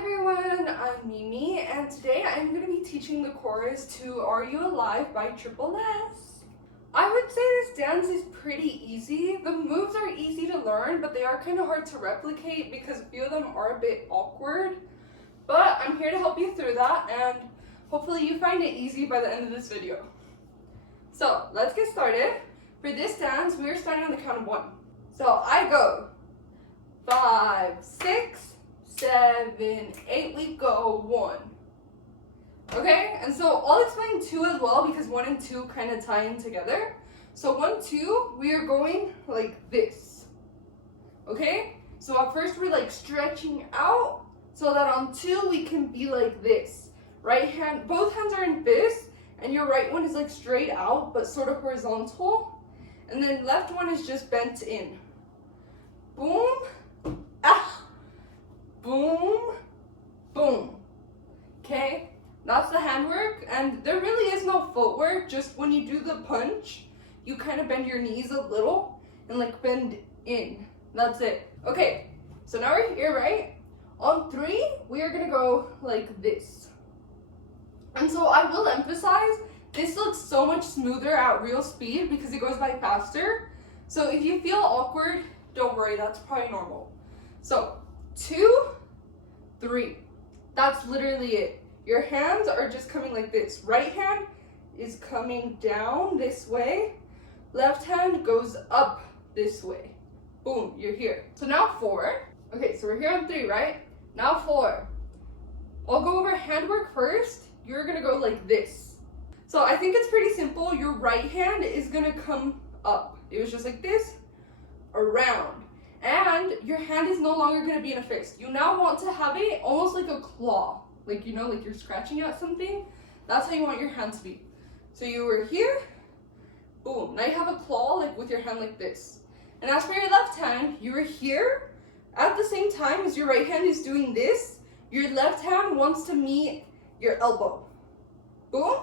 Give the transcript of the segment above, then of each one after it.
everyone, I'm Mimi, and today I'm going to be teaching the chorus to Are You Alive by rlly. I would say this dance is pretty easy. The moves are easy to learn, but they are kind of hard to replicate because a few of them are a bit awkward. But I'm here to help you through that, and hopefully you find it easy by the end of this video. So let's get started. For this dance, we are starting on the count of 1. So I go 5, 6, 7, 8, we go 1. Okay, and so I'll explain 2 as well because 1 and 2 kind of tie in together. So 1, 2, we are going like this. Okay, so at first we're like stretching out so that on 2 we can be like this. Right hand, both hands are in fist, and your right one is like straight out but sort of horizontal. And then left one is just bent in. Boom, ah, boom, boom. Okay, that's the handwork, and there really is no footwork. Just when you do the punch, you kind of bend your knees a little and like bend in. That's it. Okay, so now we're here, right? On 3, we are gonna go like this. And so I will emphasize, this looks so much smoother at real speed because it goes by faster. So if you feel awkward, don't worry, that's probably normal. So 2, 3, that's literally it. Your hands are just coming like this. Right hand is coming down this way. Left hand goes up this way. Boom, you're here. So now 4. Okay, so we're here on 3, right? Now 4. I'll go over handwork first. You're gonna go like this. So I think it's pretty simple. Your right hand is gonna come up. It was just like this, around. And your hand is no longer gonna be in a fist. You now want to have it almost like a claw. Like, you know, like you're scratching at something. That's how you want your hand to be. So you were here, boom. Now you have a claw like with your hand like this. And as for your left hand, you were here. At the same time as your right hand is doing this, your left hand wants to meet your elbow. Boom,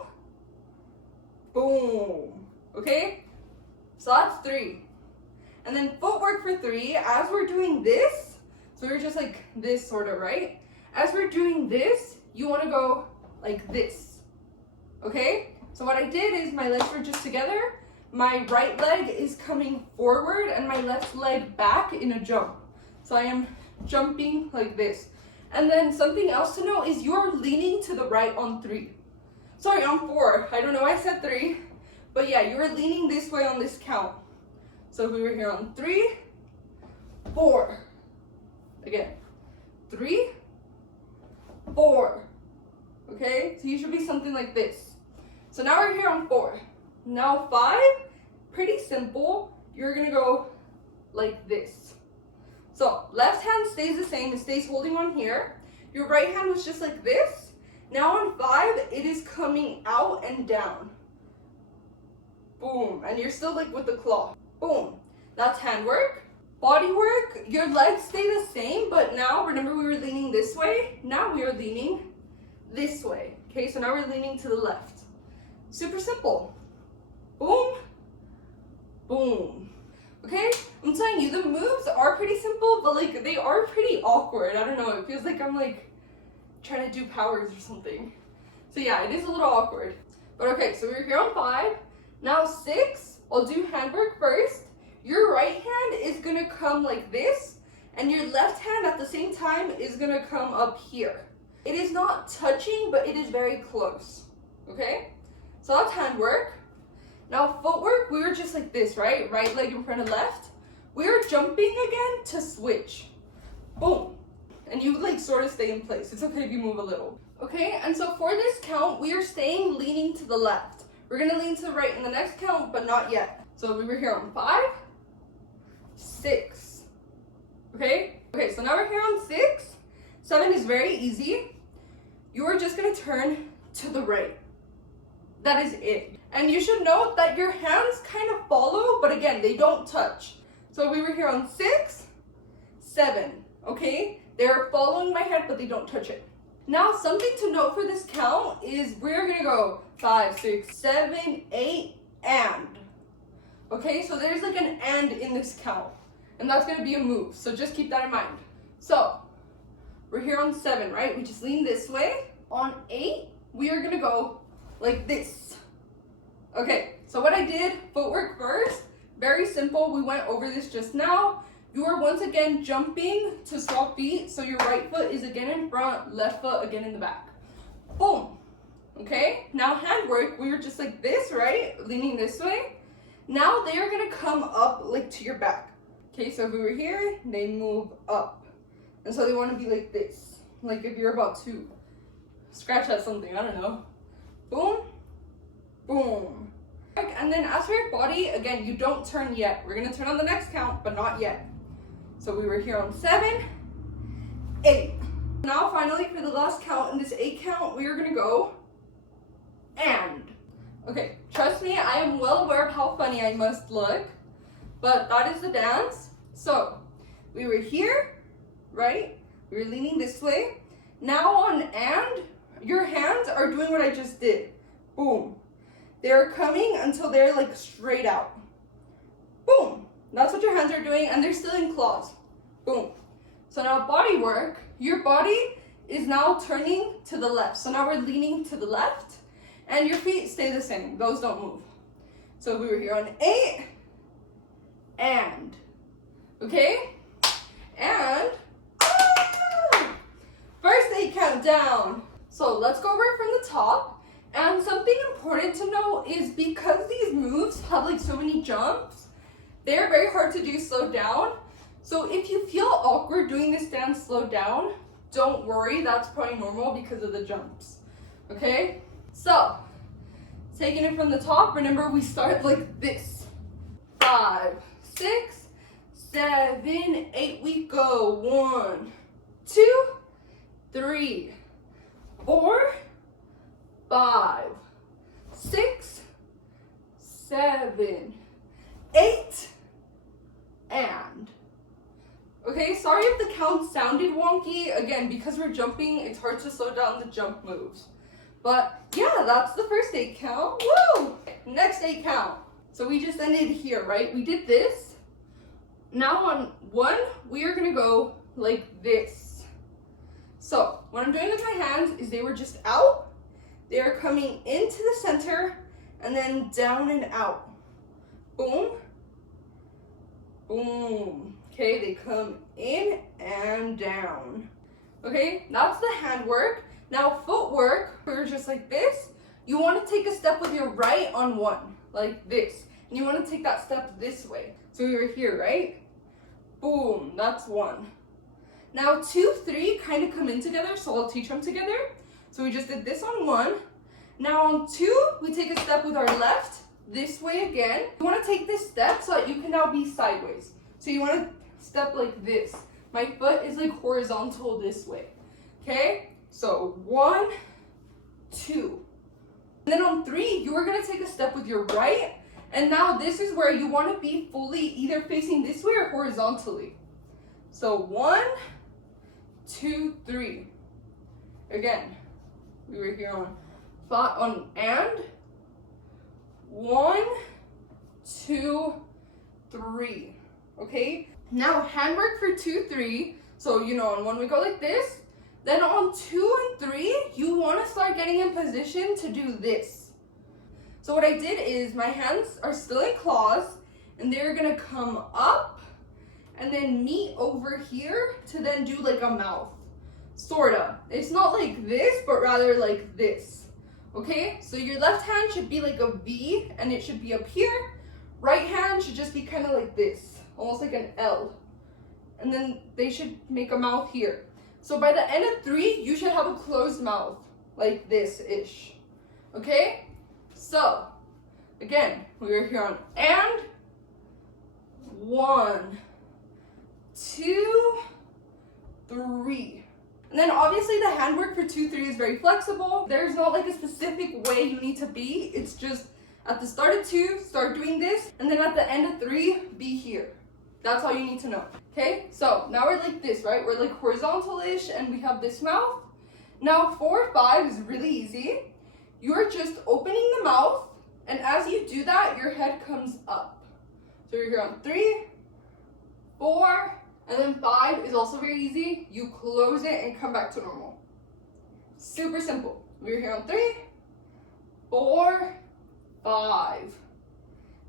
boom. Okay, so that's 3. And then footwork for 3, as we're doing this, so we're just like this sort of, right? As we're doing this, you want to go like this. Okay, so what I did is my legs were just together. My right leg is coming forward and my left leg back in a jump. So I am jumping like this. And then something else to know is you're leaning to the right on 3. Sorry, on 4. I don't know why I said 3. But yeah, you were leaning this way on this count. So if we were here on 3, 4. Again. 3, 4. Okay? So you should be something like this. So now we're here on 4. Now 5, pretty simple. You're going to go like this. So left hand stays the same, it stays holding on here. Your right hand was just like this. Now on 5, it is coming out and down. Boom, and you're still like with the claw. Boom, that's handwork. Body work, your legs stay the same, but now remember we were leaning this way. Now we are leaning this way. Okay, so now we're leaning to the left. Super simple. Boom, boom. Okay, I'm telling you, the moves are pretty simple, but like they are pretty awkward. I don't know, it feels like I'm like trying to do powers or something. So yeah, it is a little awkward. But okay, so we're here on 5. Now 6, I'll do handwork first. Your right hand is gonna come like this, and your left hand at the same time is gonna come up here. It is not touching, but it is very close. Okay, so that's handwork. Now footwork, we were just like this, right? Right leg in front of left. We are jumping again to switch. Boom. And you like sort of stay in place. It's okay if you move a little. Okay, and so for this count, we are staying leaning to the left. We're gonna lean to the right in the next count, but not yet. So we were here on 5, 6. Okay? Okay, so now we're here on 6. 7 is very easy. You are just gonna turn to the right. That is it. And you should note that your hands kind of follow, but again, they don't touch. So we were here on 6, 7, okay? They're following my head, but they don't touch it. Now, something to note for this count is we're gonna go 5, 6, 7, 8, and. Okay, so there's like an and in this count. And that's gonna be a move, so just keep that in mind. So, We're here on 7, right? We just lean this way. On 8, we are gonna go like this. Okay, so what I did, footwork first, very simple. We went over this just now. You are once again jumping to swap feet. So your right foot is again in front, left foot again in the back. Boom. Okay, now handwork, we were just like this, right? Leaning this way. Now they are gonna come up like to your back. Okay, so if we were here, they move up. And so they wanna be like this. Like if you're about to scratch at something, I don't know. Boom, boom. And then as for your body, again, you don't turn yet. We're gonna turn on the next count, but not yet. So we were here on 7, 8. Now finally for the last count, in this 8 count, we are gonna go and. Okay, trust me, I am well aware of how funny I must look, but that is the dance. So we were here, right? We were leaning this way. Now on and, your hands are doing what I just did. Boom. They're coming until they're like straight out. Boom. That's what your hands are doing, and they're still in claws. Boom. So now body work, your body is now turning to the left. So now we're leaning to the left, and your feet stay the same. Those don't move. So we were here on 8, and. Okay? And. First 8 count down. So let's go over it from the top. And something important to know is because these moves have like so many jumps, they're very hard to do slow down. So if you feel awkward doing this dance slow down, don't worry, that's probably normal because of the jumps. Okay? So, taking it from the top, remember we start like this. 5, 6, 7, 8, we go. 1, 2, 3, 4, 5, 6, 7, 8, and. Okay, sorry if the count sounded wonky. Again, because we're jumping, it's hard to slow down the jump moves. But yeah, that's the first 8 count. Woo! Next 8 count. So we just ended here, right? We did this. Now on 1, we are gonna go like this. So what I'm doing with my hands is they were just out. They are coming into the center and then down and out. Boom, boom. Okay, they come in and down. Okay, that's the handwork. Now footwork, we're just like this. You want to take a step with your right on 1, like this. And you want to take that step this way. So we were here, right? Boom, that's 1. Now 2, 3 kind of come in together, so I'll teach them together. So we just did this on 1. Now on 2, we take a step with our left, this way again. You want to take this step so that you can now be sideways. So you want to step like this. My foot is like horizontal this way. Okay? So 1, 2. And then on 3, you are going to take a step with your right. And now this is where you want to be fully either facing this way or horizontally. So 1, 2, 3. Again, we were here on and. 1, 2, 3. Okay? Now handwork for 2, 3. So on 1 we go like this. Then on 2 and 3, you want to start getting in position to do this. So what I did is my hands are still in claws, and they're gonna come up and then meet over here to then do like a mouth. Sorta. It's not like this, but rather like this. Okay? So your left hand should be like a V, and it should be up here. Right hand should just be kind of like this, almost like an L. And then they should make a mouth here. So by the end of 3, you should have a closed mouth, like this-ish. Okay? So, again, we are here on and. 1, 2, 3. And then obviously the handwork for 2, 3 is very flexible. There's not like a specific way you need to be. It's just at the start of 2, start doing this. And then at the end of 3, be here. That's all you need to know. Okay, so now we're like this, right? We're like horizontal-ish and we have this mouth. Now 4, 5 is really easy. You're just opening the mouth, and as you do that, your head comes up. So you're here on 3, 4, And then 5 is also very easy. You close it and come back to normal. Super simple. We're here on 3, 4, 5.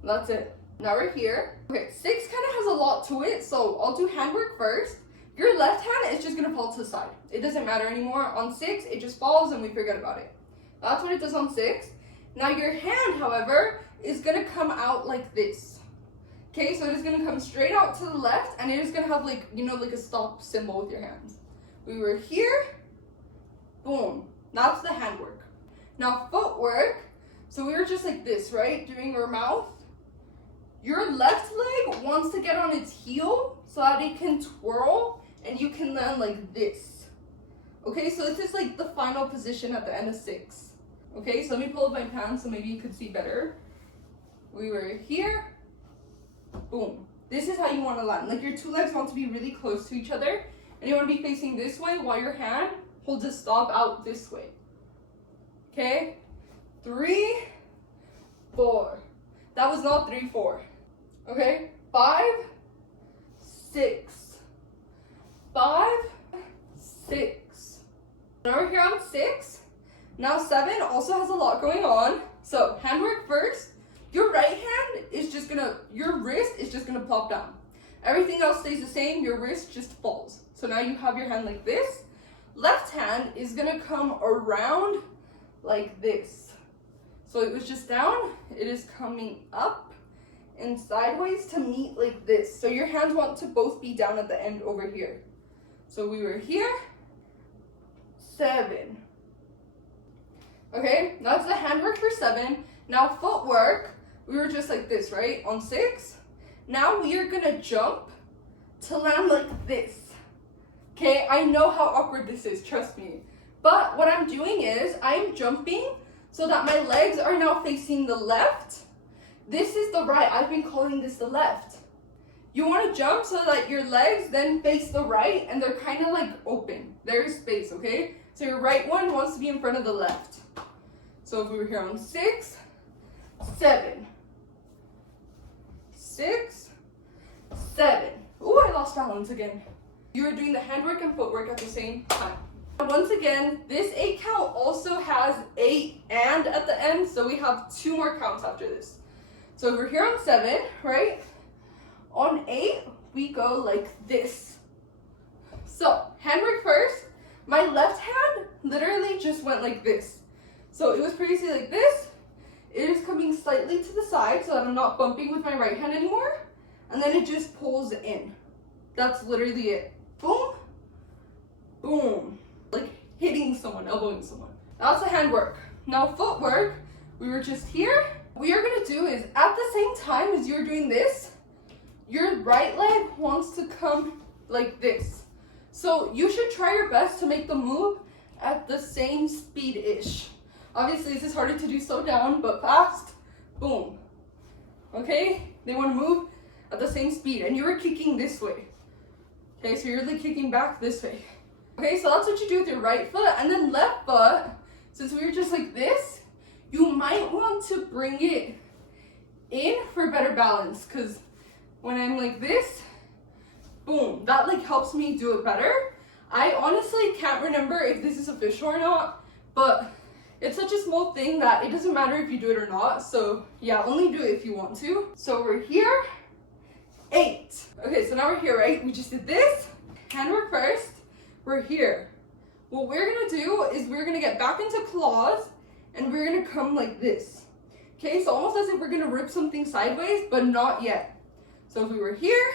That's it. Now we're here. Okay, 6 kind of has a lot to it, so I'll do handwork first. Your left hand is just gonna fall to the side. It doesn't matter anymore. On 6, it just falls and we forget about it. That's what it does on 6. Now your hand, however, is gonna come out like this. Okay, so it is gonna come straight out to the left and it is gonna have like, you know, like a stop symbol with your hands. We were here, boom. That's the handwork. Now footwork, so we were just like this, right? Doing our mouth. Your left leg wants to get on its heel so that it can twirl and you can land like this. Okay, so this is like the final position at the end of 6. Okay, so let me pull up my pants so maybe you could see better. We were here, boom. This is how you want to land. Like your 2 legs want to be really close to each other and you want to be facing this way while your hand holds a stop out this way. Okay, 3, 4. That was not 3, 4. Okay, 5, 6. 5, 6. Now we're here on 6. Now 7 also has a lot going on. So handwork first. Your right hand is just gonna, your wrist is just gonna pop down. Everything else stays the same, your wrist just falls. So now you have your hand like this. Left hand is gonna come around like this. So it was just down, it is coming up and sideways to meet like this. So your hands want to both be down at the end over here. So we were here, 7. Okay, that's the handwork for 7. Now footwork, we were just like this, right? On 6. Now we are gonna jump to land like this. Okay, I know how awkward this is, trust me. But what I'm doing is I'm jumping so that my legs are now facing the left. This is the right. I've been calling this the left. You want to jump so that your legs then face the right and they're kind of like open. There is space, okay? So your right one wants to be in front of the left. So if we were here on 6, 7. 6, 7. Ooh, I lost balance again. You are doing the handwork and footwork at the same time. Once again, this 8 count also has 8 and at the end, so we have 2 more counts after this. So we're here on 7, right? On 8, we go like this. So handwork first. My left hand literally just went like this. So it was previously like this. It is coming slightly to the side so that I'm not bumping with my right hand anymore. And then it just pulls in. That's literally it. Boom, boom. Like hitting someone, elbowing someone. That's the handwork. Now footwork, we were just here. What you're gonna do is at the same time as you're doing this, your right leg wants to come like this. So you should try your best to make the move at the same speed-ish. Obviously this is harder to do slow down, but fast, boom. Okay, they wanna move at the same speed and you were kicking this way. Okay, so you're like kicking back this way. Okay, so that's what you do with your right foot. And then left foot, since we were just like this, you might want to bring it in for better balance. Because when I'm like this, boom, that like helps me do it better. I honestly can't remember if this is official or not, but it's such a small thing that it doesn't matter if you do it or not. So yeah, only do it if you want to. So we're here, 8. Okay, so now we're here, right? We just did this, handwork first. We're here. What we're gonna do is we're gonna get back into claws and we're gonna come like this. Okay, so almost as if we're gonna rip something sideways, but not yet. So if we were here,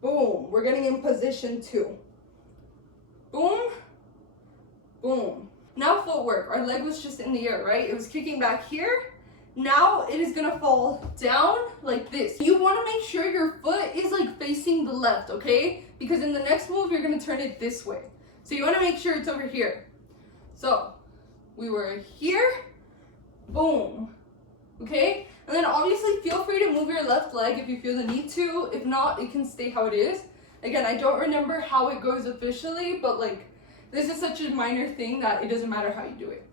boom, we're getting in position 2. Boom, boom. Now footwork, our leg was just in the air, right? It was kicking back here. Now it is gonna fall down like this. You wanna make sure your foot is like facing the left, okay? Because in the next move, you're gonna turn it this way. So you wanna make sure it's over here. So we were here, boom, okay? And then obviously feel free to move your left leg if you feel the need to. If not, it can stay how it is. Again, I don't remember how it goes officially, but like, this is such a minor thing that it doesn't matter how you do it.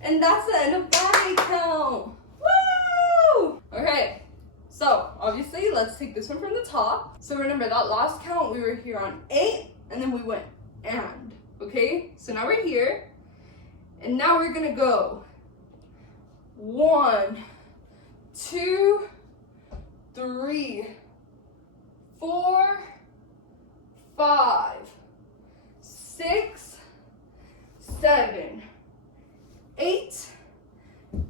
And that's the end of that count. Woo! Okay, So obviously, let's take this one from the top. So remember that last count, we were here on 8, and then we went and. Okay, so now we're here, and now we're gonna go 1, 2, 3, 4, 5, 6, 7, 8,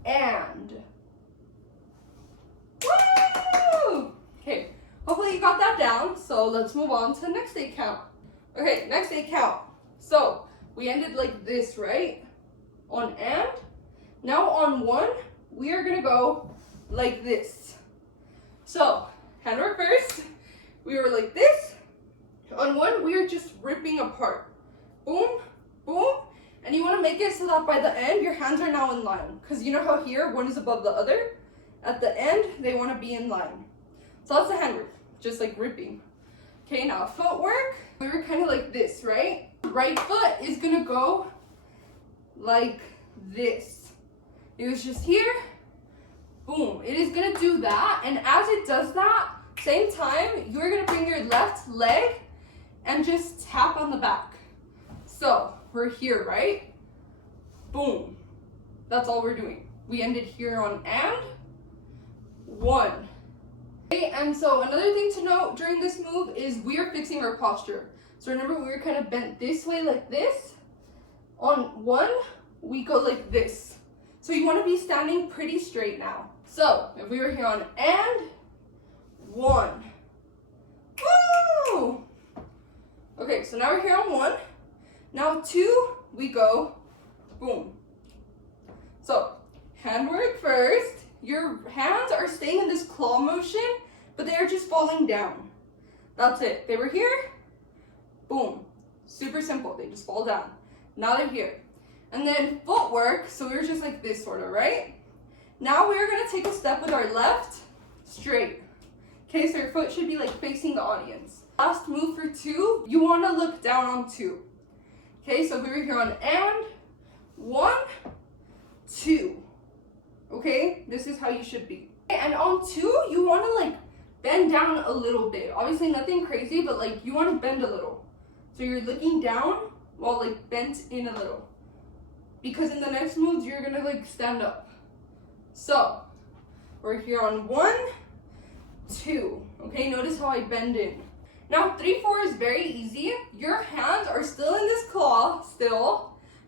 and. Woo! Okay, hopefully you got that down, so let's move on to the next 8 count. Okay, next 8 count. So we ended like this, right? On and. Now on 1, we are gonna go like this. So handwork first. We were like this. On 1, we are just ripping apart. Boom, boom. And you want to make it so that by the end, your hands are now in line. Because you know how here, one is above the other? At the end, they want to be in line. So that's the handwork, just like ripping. Okay, now footwork. We were kind of like this, right? Right foot is going to go like this. It was just here. Boom. It is going to do that. And as it does that, same time, you're going to bring your left leg and just tap on the back. So we're here, right? Boom. That's all we're doing. We ended here on and 1. Okay, and so another thing to note during this move is we are fixing our posture. So remember, we were kind of bent this way like this. On 1, we go like this. So you want to be standing pretty straight now. So if we were here on and 1. Woo! Okay, so now we're here on 1. Now 2, we go boom. So handwork first. Your hands are staying in this claw motion, but they are just falling down. That's it. They were here. Boom. Super simple. They just fall down. Now they're here. And then footwork. So we were just like this sort of, right? Now we're going to take a step with our left straight. Okay, so your foot should be like facing the audience. Last move for 2, you want to look down on 2. Okay, so we were here on and 1, 2. Okay, this is how you should be. And on 2, you want to like bend down a little bit. Obviously nothing crazy, but like you want to bend a little. So you're looking down while like bent in a little. Because in the next moves, you're going to like stand up. So we're here on 1, 2. Okay, notice how I bend in. Now 3, 4 is very easy. Your hands are still in this claw,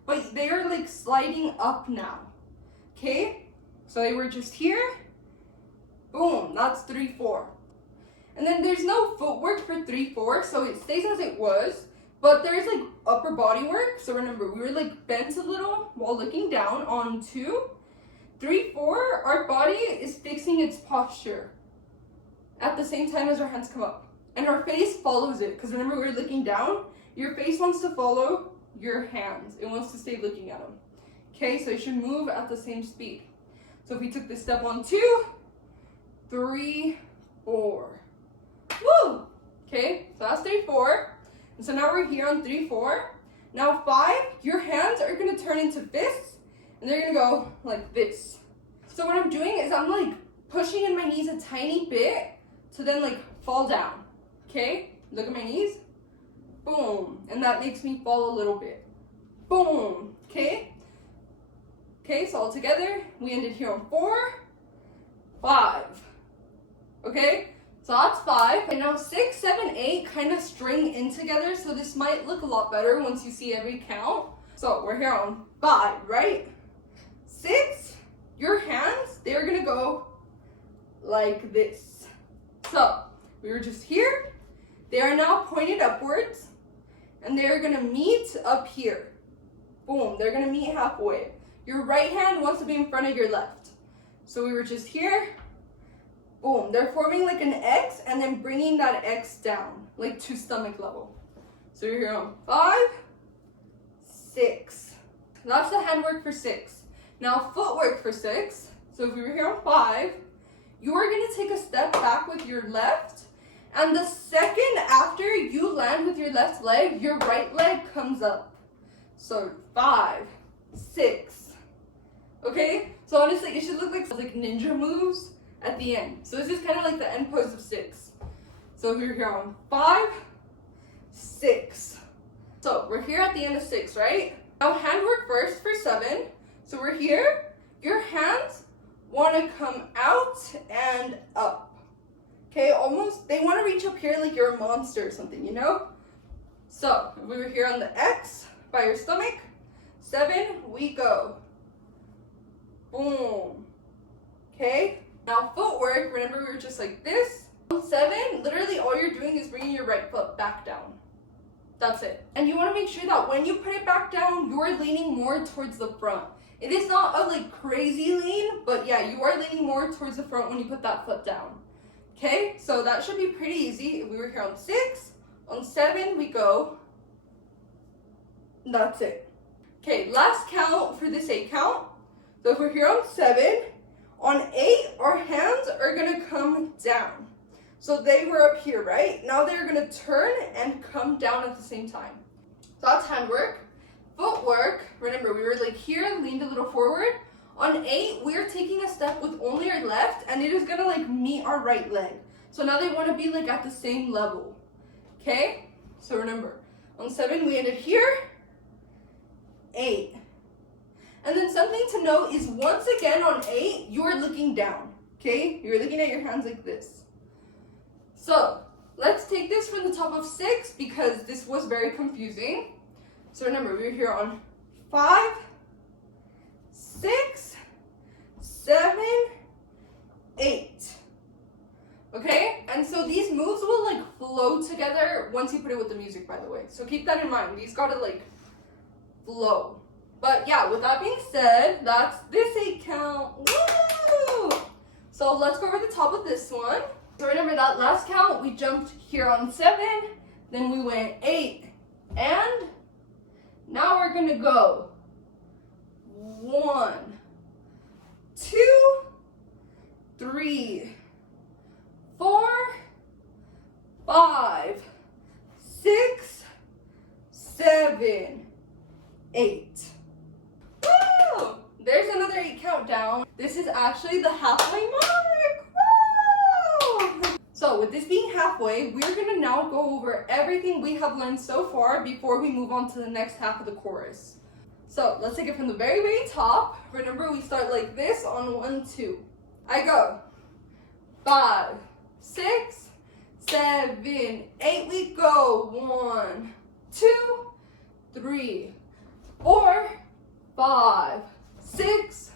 but they are like sliding up now. Okay, so they were just here. Boom, that's 3, 4. And then there's no footwork for 3, 4, so it stays as it was. But there's like upper body work. So remember, we were like bent a little while looking down on 2. 3, 4, our body is fixing its posture at the same time as our hands come up. And our face follows it. Because remember, we were looking down. Your face wants to follow your hands. It wants to stay looking at them. Okay, so it should move at the same speed. So if we took this step on 2, 3, 4. Woo! Okay, so that's 3, 4. And so now we're here on 3, 4. Now 5, your hands are going to turn into fists. And they're going to go like this. So what I'm doing is I'm like pushing in my knees a tiny bit to then like fall down. Okay, look at my knees. Boom. And that makes me fall a little bit. Boom. Okay. Okay, so all together, we ended here on 4, 5. Okay, so that's 5. And now 6, 7, 8 kind of string in together. So this might look a lot better once you see every count. So we're here on 5, right? 6, your hands, they're going to go like this. So we were just here. They are now pointed upwards. And they're going to meet up here. Boom, they're going to meet halfway. Your right hand wants to be in front of your left. So we were just here. Boom, they're forming like an X and then bringing that X down, like to stomach level. So you're here on 5, 6. That's the handwork for 6. Now footwork for 6. So if we were here on 5, you are going to take a step back with your left. And the second after you land with your left leg, your right leg comes up. So 5, 6. Okay? So honestly, it should look like ninja moves at the end. So this is kind of like the end pose of 6. So we're here on 5, 6. So we're here at the end of 6, right? Now handwork first for 7. So we're here. Your hands want to come out and up. Okay, almost, they want to reach up here like you're a monster or something, you know? So if we were here on the X by your stomach, 7, we go. Boom. Okay, now footwork, remember we were just like this. On 7, literally all you're doing is bringing your right foot back down. That's it. And you want to make sure that when you put it back down, you're leaning more towards the front. It is not a like crazy lean, but yeah, you are leaning more towards the front when you put that foot down. Okay, so that should be pretty easy. If we were here on 6, on 7, we go. That's it. Okay, last count for this 8 count. So if we're here on 7, on 8, our hands are gonna come down. So they were up here, right? Now they're gonna turn and come down at the same time. So that's handwork. Footwork, remember we were like here, leaned a little forward. On 8, we're taking a step with only our left and it is gonna like meet our right leg. So now they wanna be like at the same level, okay? So remember, on 7, we ended here, 8. And then something to note is once again on 8, you are looking down, okay? You're looking at your hands like this. So let's take this from the top of 6 because this was very confusing. So remember, we were here on 5, 6, 7, 8. Okay? And so these moves will like flow together once you put it with the music, by the way. So keep that in mind. These gotta like flow. But yeah, with that being said, that's this 8 count. Woo! So let's go over the top of this one. So remember that last count, we jumped here on 7, then we went 8, and now we're gonna go 1, 2, 3, 4, 5, 6, 7, 8. Woo! There's another 8 countdown. This is actually the halfway mark. Woo! So with this being halfway, we're gonna now go over everything we have learned so far before we move on to the next half of the chorus. So let's take it from the very, very top. Remember, we start like this on 1, 2. I go 5, 6, 7, 8. We go 1, 2, 3, 4, 5, 6,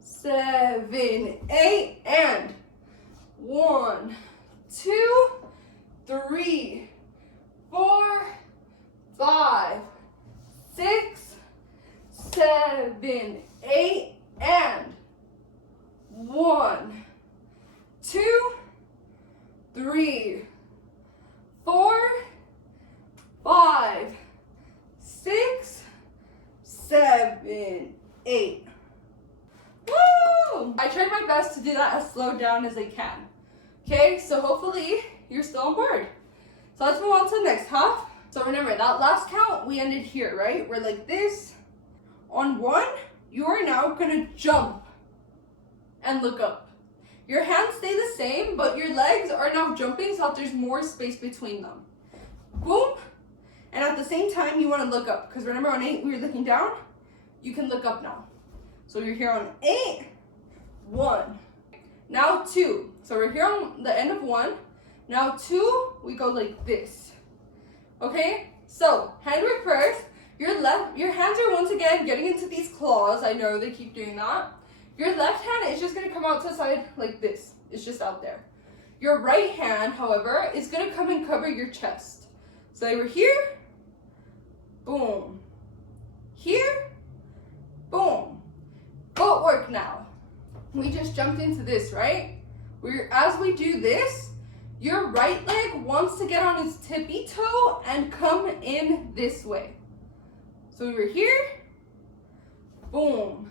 7, 8, and 1, 2, 3, 4, 5, 6, 7, 8, and 1, 2, 3, 4, 5, 6, 7, 8. Woo! I tried my best to do that as slowed down as I can. Okay, so hopefully you're still on board. So let's move on to the next half. So remember, that last count, we ended here, right? We're like this. On 1, you are now gonna jump and look up. Your hands stay the same, but your legs are now jumping so that there's more space between them. Boom. And at the same time, you wanna look up. Because remember on 8, we were looking down. You can look up now. So you're here on 8, 1. Now 2. So we're here on the end of 1. Now 2, we go like this. Okay? So handwork first. Your hands are once again getting into these claws. I know they keep doing that. Your left hand is just gonna come out to the side like this. It's just out there. Your right hand, however, is gonna come and cover your chest. So they were here, boom. Here, boom. Footwork now. We just jumped into this, right? As we do this, your right leg wants to get on its tippy toe and come in this way. So we were here, boom.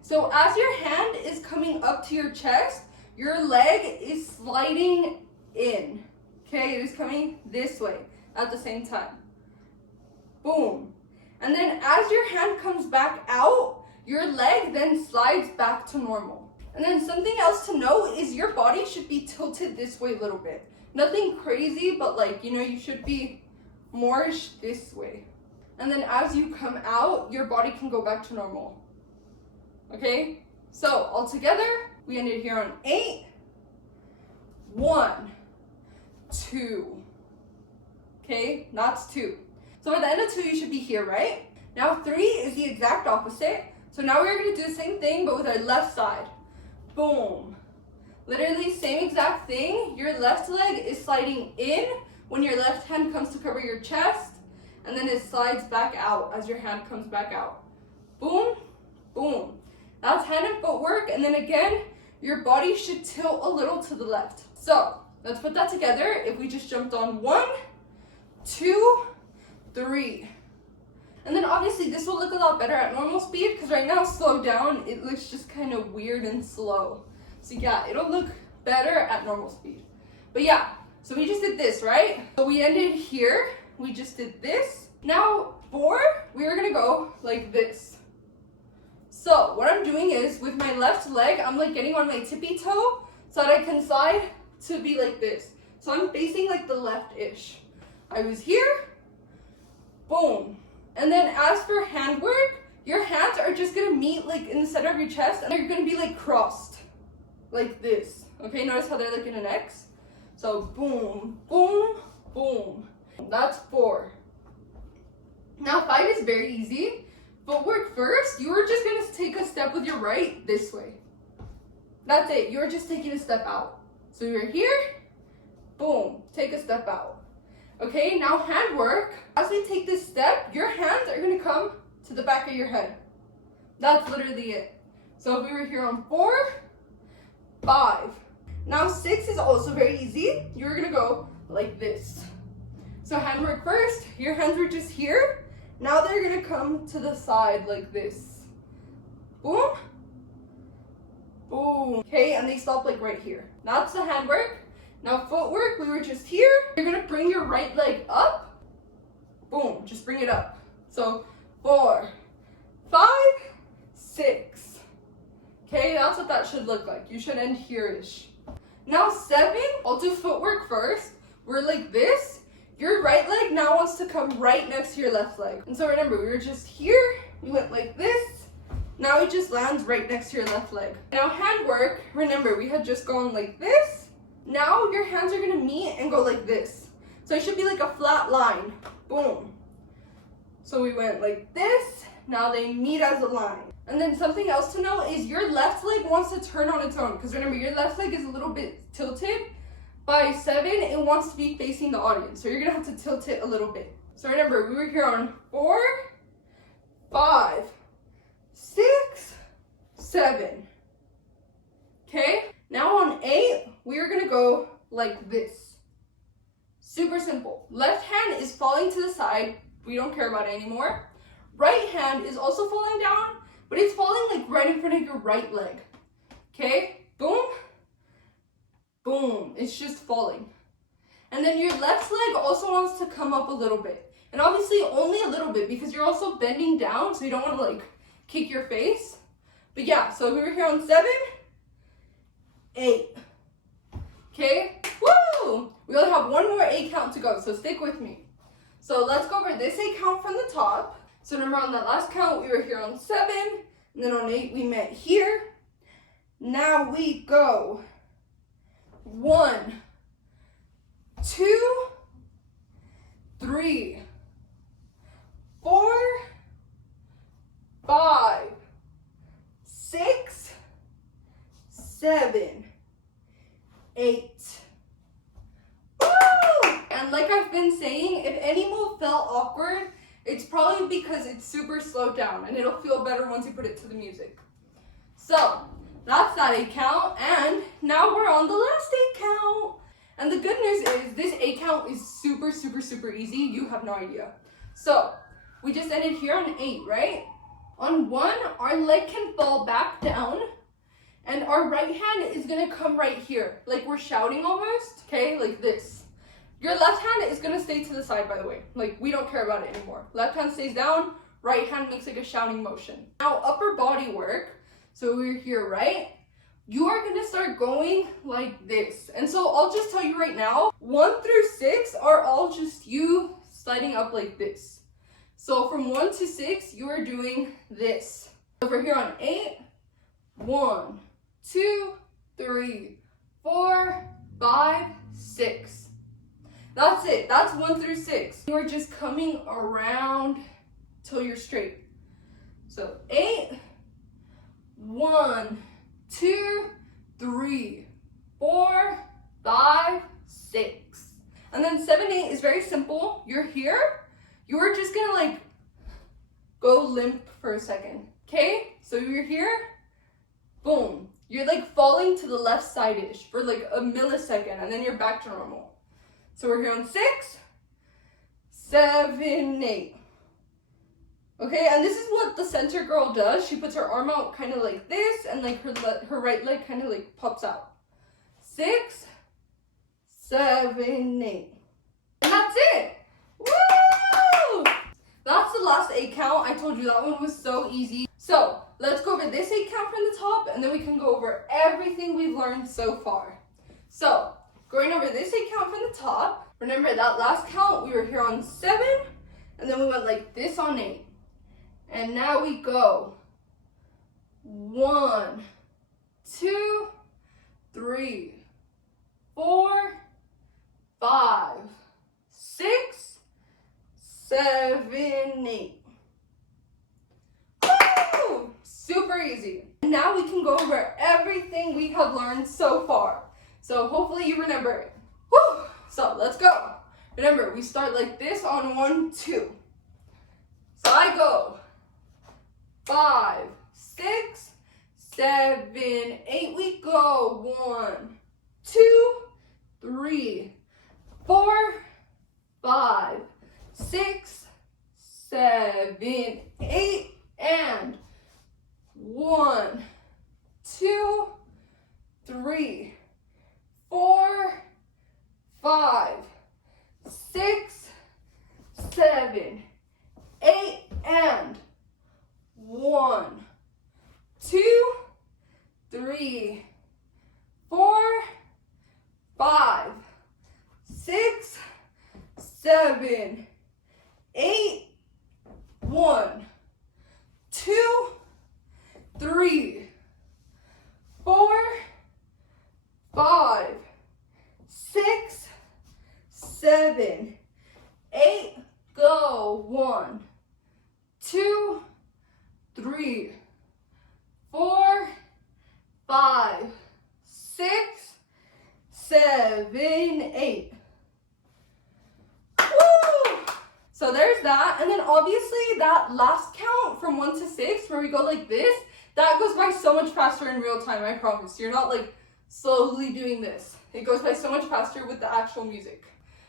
So as your hand is coming up to your chest, your leg is sliding in. Okay, it is coming this way at the same time. Boom. And then as your hand comes back out, your leg then slides back to normal. And then something else to note is your body should be tilted this way a little bit. Nothing crazy, but like, you know, you should be more this way. And then as you come out, your body can go back to normal. Okay? So all together, we ended here on 8. 1, 2. Okay? That's 2. So at the end of 2, you should be here, right? Now 3 is the exact opposite. So now we're going to do the same thing, but with our left side. Boom. Literally same exact thing. Your left leg is sliding in when your left hand comes to cover your chest, and then it slides back out as your hand comes back out. Boom, boom. That's hand and foot work, and then again, your body should tilt a little to the left. So let's put that together. If we just jumped on 1, 2, 3. And then obviously this will look a lot better at normal speed, because right now slow down, it looks just kind of weird and slow. So yeah, it'll look better at normal speed. But yeah, so we just did this, right? So we ended here, we just did this. Now 4, we are gonna go like this. So what I'm doing is, with my left leg, I'm like getting on my tippy toe so that I can slide to be like this. So I'm facing like the left-ish. I was here, boom. And then as for hand work, your hands are just gonna meet like in the center of your chest, and they're gonna be like crossed, like this. Okay, notice how they're like in an X? So boom, boom, boom. That's 4. Now 5 is very easy. Footwork first, you are just gonna take a step with your right this way. That's it, you're just taking a step out. So you're here, boom, take a step out. Okay, now hand work. As we take this step, your hands are gonna come to the back of your head. That's literally it. So if we were here on 4, 5. Now 6 is also very easy. You're gonna go like this. So hand work first, your hands were just here. Now they're gonna come to the side like this. Boom, boom. Okay, and they stop like right here. That's the hand work. Now footwork, we were just here. You're gonna bring your right leg up. Boom, just bring it up. So 4, 5, 6. Okay, that's what that should look like. You should end here-ish. Now 7, I'll do footwork first. We're like this. Your right leg now wants to come right next to your left leg. And so remember, we were just here. We went like this. Now it just lands right next to your left leg. Now hand work, remember, we had just gone like this. Now your hands are gonna meet and go like this. So it should be like a flat line. Boom. So we went like this. Now they meet as a line. And then something else to know is your left leg wants to turn on its own. Because remember, your left leg is a little bit tilted. By 7, it wants to be facing the audience. So you're gonna have to tilt it a little bit. So remember, we were here on 4, 5, 6, 7. Okay? Now on 8, we are gonna go like this. Super simple. Left hand is falling to the side. We don't care about it anymore. Right hand is also falling down, but it's falling like right in front of your right leg. Okay? Boom. Boom. It's just falling. And then your left leg also wants to come up a little bit. And obviously only a little bit, because you're also bending down, so you don't want to like kick your face. But yeah, so we were here on 7, 8. Okay? Woo! We only have one more 8 count to go, so stick with me. So let's go over this 8 count from the top. So remember, on that last count, we were here on 7, and then on 8, we met here. Now we go 1, 2, 3, 4, 5, 6, 7, 8. Woo! And like I've been saying, if any move felt awkward, it's probably because it's super slowed down, and it'll feel better once you put it to the music. So that's that 8 count, and now we're on the last 8 count. And the good news is this 8 count is super, super, super easy. You have no idea. So we just ended here on 8, right? On 1, our leg can fall back down, and our right hand is gonna come right here, like we're shouting almost, okay, like this. Your left hand is gonna stay to the side, by the way. Like, we don't care about it anymore. Left hand stays down, right hand makes like a shouting motion. Now, upper body work. So we're here, right? you are gonna start going like this. And so I'll just tell you right now, 1 through 6 are all just you sliding up like this. So from 1 to 6, you are doing this. Over here on 8, 1, 2, 3, 4, 5, 6. That's it. That's 1 through 6. You are just coming around till you're straight. So 8, 1, 2, 3, 4, 5, 6. And then 7, 8 is very simple. You're here. You're just gonna like go limp for a second. Okay? So you're here. Boom. You're like falling to the left side-ish for like a millisecond, and then you're back to normal. So we're here on 6, 7, 8. Okay, and this is what the center girl does. She puts her arm out kind of like this, and like her right leg kind of like pops out. 6, 7, 8. And that's it. Woo! That's the last 8 count. I told you that one was so easy. So let's go over this 8 count from the top, and then we can go over everything we've learned so far. So going over this 8 count from the top, remember that last count, we were here on 7, and then we went like this on 8. And now we go 1, 2, 3, 4, 5, 6, 7, 8. Woo! Super easy. Now we can go over everything we have learned so far. So hopefully you remember it. Woo! So let's go. Remember, we start like this on 1, 2. So I go 5, 6, 7, 8. We go 1, 2, 3, 4, 5, 6, 7, 8, and 1, 2, 3, 4, 5, 6, 7, 8, and 1, 2, 3, 4, 5, 6, 7, 8, 1, 2, 3, 4, 5, 6, 7, 8. Go 1, 2, 3, 4, 5, 6, 7, 8. Woo! So there's that. And then obviously that last count from 1 to 6 where we go like this, that goes by so much faster in real time, I promise. You're not like slowly doing this. It goes by so much faster with the actual music.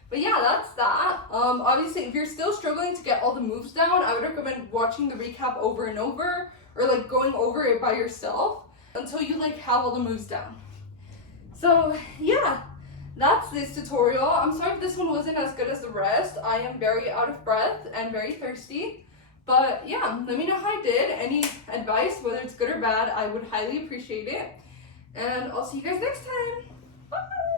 But yeah, that's that. Obviously, if you're still struggling to get all the moves down, I would recommend watching the recap over and over, or like going over it by yourself until you like have all the moves down. So yeah, that's this tutorial. I'm sorry if this one wasn't as good as the rest. I am very out of breath and very thirsty. But yeah, let me know how I did. Any advice, whether it's good or bad, I would highly appreciate it. And I'll see you guys next time. Bye!